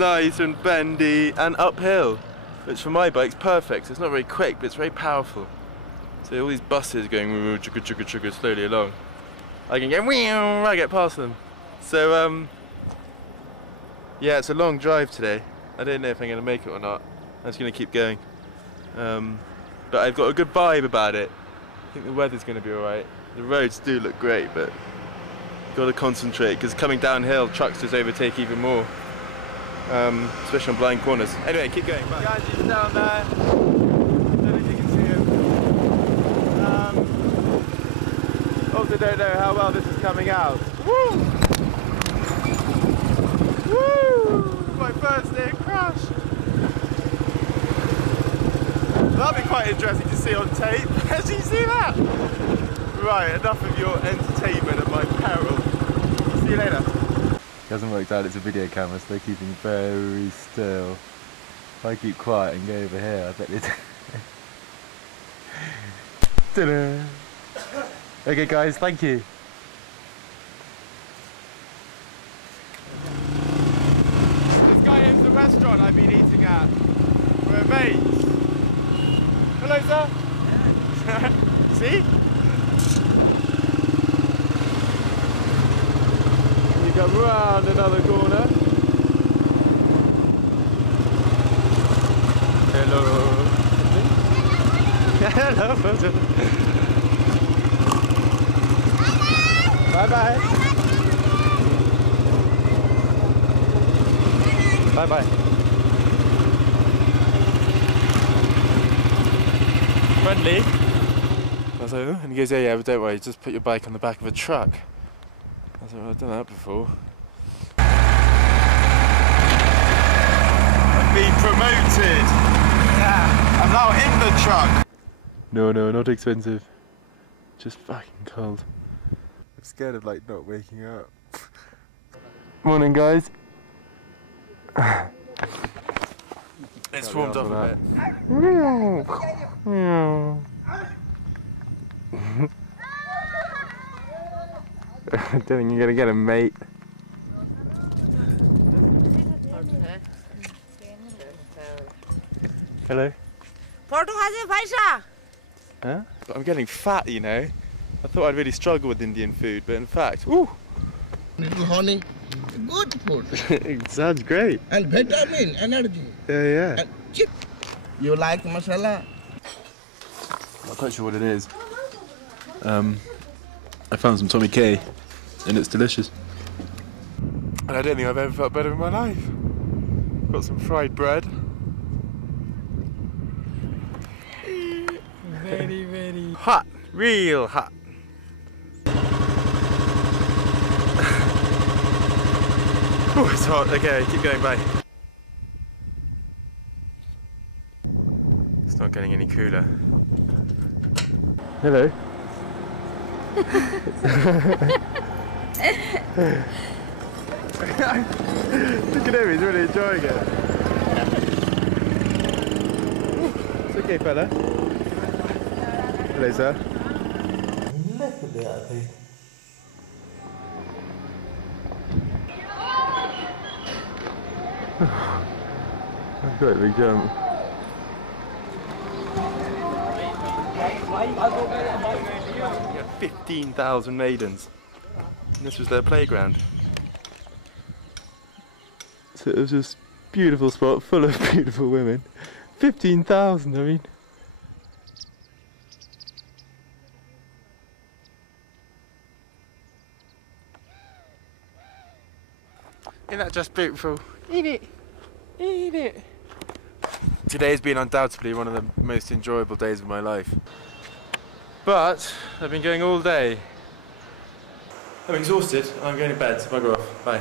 nice and bendy and uphill, which for my bike's perfect. It's not very quick, but it's very powerful. So all these buses going chugga chugga chugga slowly along, I can get I get past them. So yeah, it's a long drive today. I don't know if I'm going to make it or not. I'm just going to keep going. But I've got a good vibe about it. I think the weather's going to be alright. The roads do look great, but got to concentrate because coming downhill, trucks just overtake even more, especially on blind corners. Anyway, keep going. Bye. Guys, he's down there. I don't know if you can see him. Also, don't know how well this is coming out. Woo! Woo! My first day crash. That'll be quite interesting to see on tape. Did you see that? Right, enough of your entertainment at my peril. See you later. It hasn't worked out, it's a video camera, so they're keeping very still. If I keep quiet and go over here, I bet they do. Okay guys, thank you. This guy owns the restaurant I've been eating at. We're mates. Hello sir. See? You come round another corner. Hello. Hello. Bye bye. Bye bye. Friendly. I was like, oh, and he goes, yeah, but don't worry, just put your bike on the back of a truck. I was like, well, I've done that before. I've been promoted. Yeah, I'm now in the truck. No, not expensive. Just fucking cold. I'm scared of like not waking up. Morning, guys. It's warmed up a bit. I don't think you're gonna get him, mate. Hello. Huh? But I'm getting fat, you know. I thought I'd really struggle with Indian food, but in fact, woo! Little honey, good food. It sounds great. And vitamin, energy. Yeah. And chip. You like masala? I'm not quite sure what it is. I found some Tommy K, and it's delicious. And I don't think I've ever felt better in my life. Got some fried bread. Very, very hot, real hot. Oh, it's hot. Okay, keep going. Bye. It's not getting any cooler. Hello. Look at him, he's really enjoying it. It's okay, fella. Hello, sir. That's quite a big jump. 15,000 maidens, and this was their playground. So it was this beautiful spot full of beautiful women. 15,000, I mean. Isn't that just beautiful? Eat it! Eat it! Today has been undoubtedly one of the most enjoyable days of my life. But I've been going all day. I'm exhausted. I'm going to bed. Bugger off. Bye.